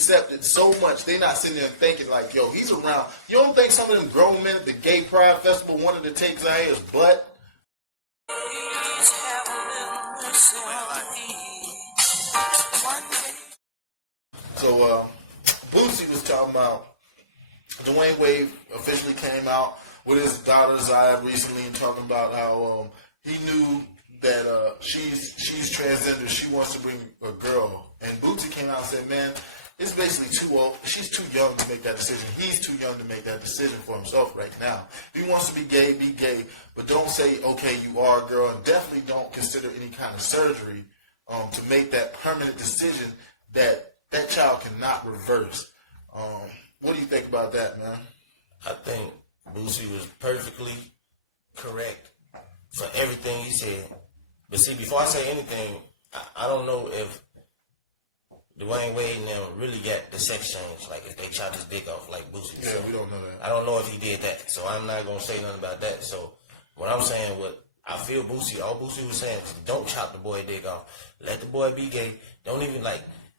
accept it so much, they not sitting there thinking like, yo, he's around. You don't think some of them grown men at the Gay Pride Festival wanted to take Zaya's butt? So, Boosie was talking about Dwayne Wade officially came out with his daughter Zaya recently and talking about how he knew that she's transgender. She wants to bring a girl. And Boosie came out and said, man, it's basically too old. She's too young to make that decision. He's too young to make that decision for himself right now. If he wants to be gay, be gay. But don't say, okay, you are a girl. And definitely don't consider any kind of surgery to make that permanent decision that that child cannot reverse. What do you think about that, man? I think Boosie was perfectly correct for everything he said. But see, before I say anything, I don't know if Dwayne Wade and them really got the sex change, like if they chopped his dick off like Boosie. Yeah, so we don't know that. I don't know if he did that, so I'm not going to say nothing about that. So what I'm saying, I feel Boosie, all Boosie was saying is don't chop the boy dick off. Let the boy be gay. Don't even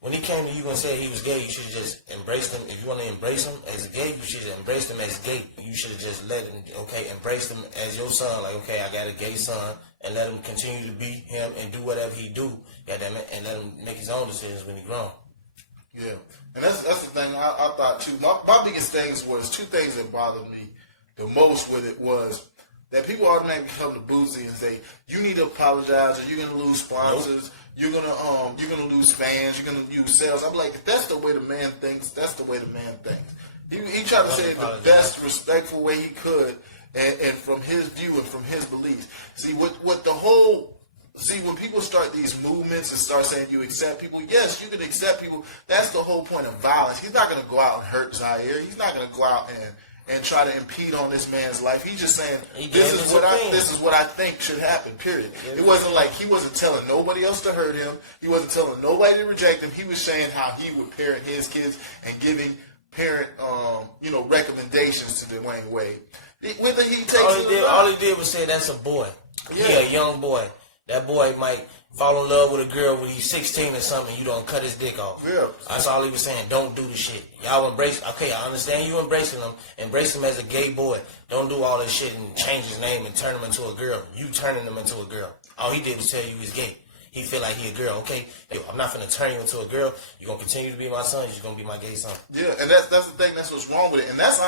when he came to you and said he was gay, you should have just embraced him. If you want to embrace him as gay, you should have embraced him as gay. You should have just let him, embrace him as your son. Like, okay, I got a gay son, and let him continue to be him and do whatever he do, goddamn it, and let him make his own decisions when he grown. Yeah, and that's the thing I thought too. My biggest things was two things that bothered me the most with it was that people automatically come to Boosie and say, you need to apologize or you're gonna lose sponsors. Nope. You're gonna lose fans. You're gonna lose sales. I'm like, if that's the way the man thinks, that's the way the man thinks. He tried to say it the best respectful way he could, and from his view and from his beliefs. See, when people start these movements and start saying you accept people, yes, you can accept people. That's the whole point of violence. He's not gonna go out and hurt Zaire. He's not gonna go out and try to impede on this man's life. He's just saying, this is what I think should happen, period. It wasn't like he wasn't telling nobody else to hurt him. He wasn't telling nobody to reject him. He was saying how he would parent his kids and giving parent, recommendations to Dwayne Wade. Whether he takes all he did was say that's a boy. Yeah, a young boy. That boy might fall in love with a girl when he's 16 or something, you don't cut his dick off. Yeah. That's all he was saying. Don't do the shit. Y'all embrace. Okay, I understand you embracing him. Embrace him as a gay boy. Don't do all this shit and change his name and turn him into a girl. You turning him into a girl. All he did was tell you he's gay. He feel like he a girl. Okay, I'm not finna turn you into a girl. You're gonna continue to be my son. You're gonna be my gay son. Yeah, and that's the thing. That's what's wrong with it. And that's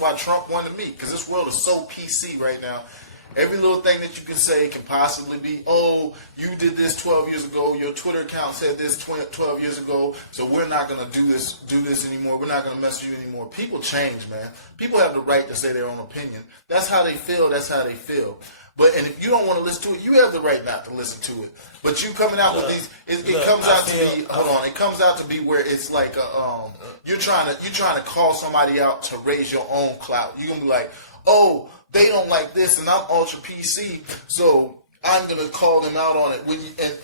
why Trump wanted me, because this world is so PC right now. Every little thing that you can say can possibly be, oh, you did this 12 years ago. Your Twitter account said this 12 years ago. So we're not going to do this anymore. We're not going to mess with you anymore. People change, man. People have the right to say their own opinion. That's how they feel. That's how they feel. And if you don't want to listen to it, you have the right not to listen to it. But you coming out with these, it comes out to be where it's like you're trying to call somebody out to raise your own clout. You're gonna be like, oh, they don't like this, and I'm ultra PC, so I'm going to call them out on it.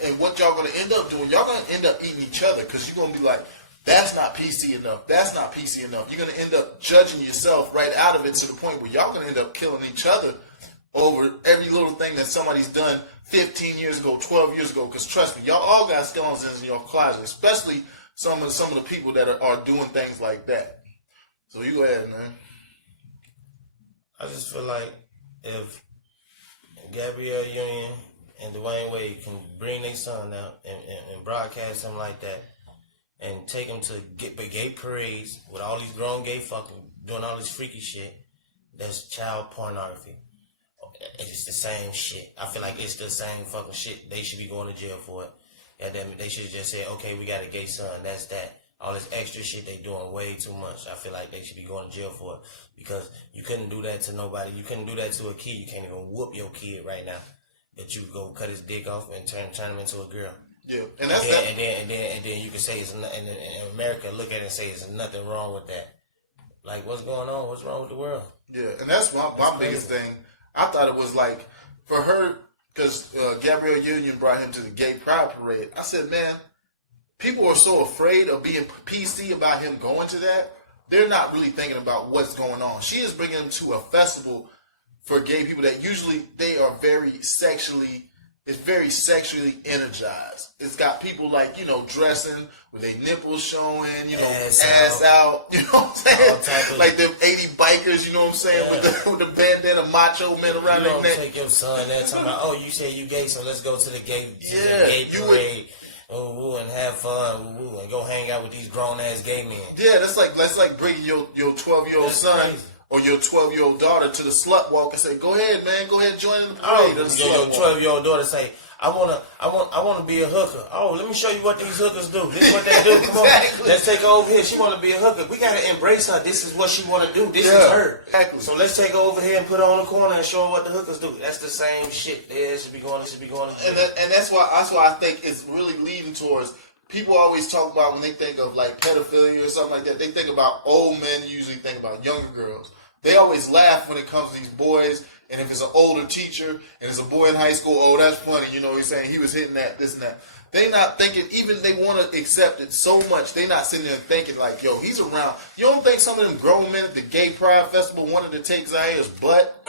And what y'all going to end up doing, y'all going to end up eating each other, because you're going to be like, that's not PC enough. That's not PC enough. You're going to end up judging yourself right out of it to the point where y'all going to end up killing each other over every little thing that somebody's done 15 years ago, 12 years ago. Because trust me, y'all all got skeletons in your closet, especially some of the people that are doing things like that. So you go ahead, man. I just feel like if Gabrielle Union and Dwayne Wade can bring their son out and broadcast him like that and take him to gay parades with all these grown gay fucking doing all this freaky shit, that's child pornography. It's the same shit. I feel like it's the same fucking shit. They should be going to jail for it. Goddamn it, they should have just said, okay, we got a gay son, that's that. All this extra shit they doing way too much. I feel like they should be going to jail for it, because you couldn't do that to nobody. You couldn't do that to a kid. You can't even whoop your kid right now. But you go cut his dick off and turn him into a girl. Yeah, and then you can say it's in America, look at it and say it's nothing wrong with that. Like, what's going on? What's wrong with the world? Yeah, and that's my biggest thing. I thought it was like for her, because Gabrielle Union brought him to the gay pride parade. I said, man, people are so afraid of being PC about him going to that. They're not really thinking about what's going on. She is bringing him to a festival for gay people that usually they are very sexually it's very sexually energized. It's got people like, you know, dressing with their nipples showing, you know, ass out, you know what I'm saying? Like them 80 bikers, you know what I'm saying, with the bandana macho men around their neck. Take your son there talking about, oh, you say you gay, so let's go to the gay, gay parade. And have fun, and go hang out with these grown ass gay men. Yeah, that's like bringing your 12-year-old son crazy. Or your 12-year-old daughter to the slut walk and say, "Go ahead, man, go ahead, join in the parade." Your 12-year-old daughter say, I want to be a hooker. Oh, let me show you what these hookers do. This is what they do. Come exactly. on, let's take her over here. She want to be a hooker. We gotta embrace her. This is what she want to do. This is her. Exactly. So let's take her over here and put her on the corner and show her what the hookers do. That's the same shit. It should be going. And that's why I think it's really leading towards. People always talk about when they think of like pedophilia or something like that. They think about old men. Usually think about younger girls. They always laugh when it comes to these boys. And if it's an older teacher and it's a boy in high school, oh, that's funny. You know, he's saying he was hitting that, this and that. They not thinking, even they want to accept it so much, they not sitting there thinking like, yo, he's around. You don't think some of them grown men at the Gay Pride Festival wanted to take Zaya's butt?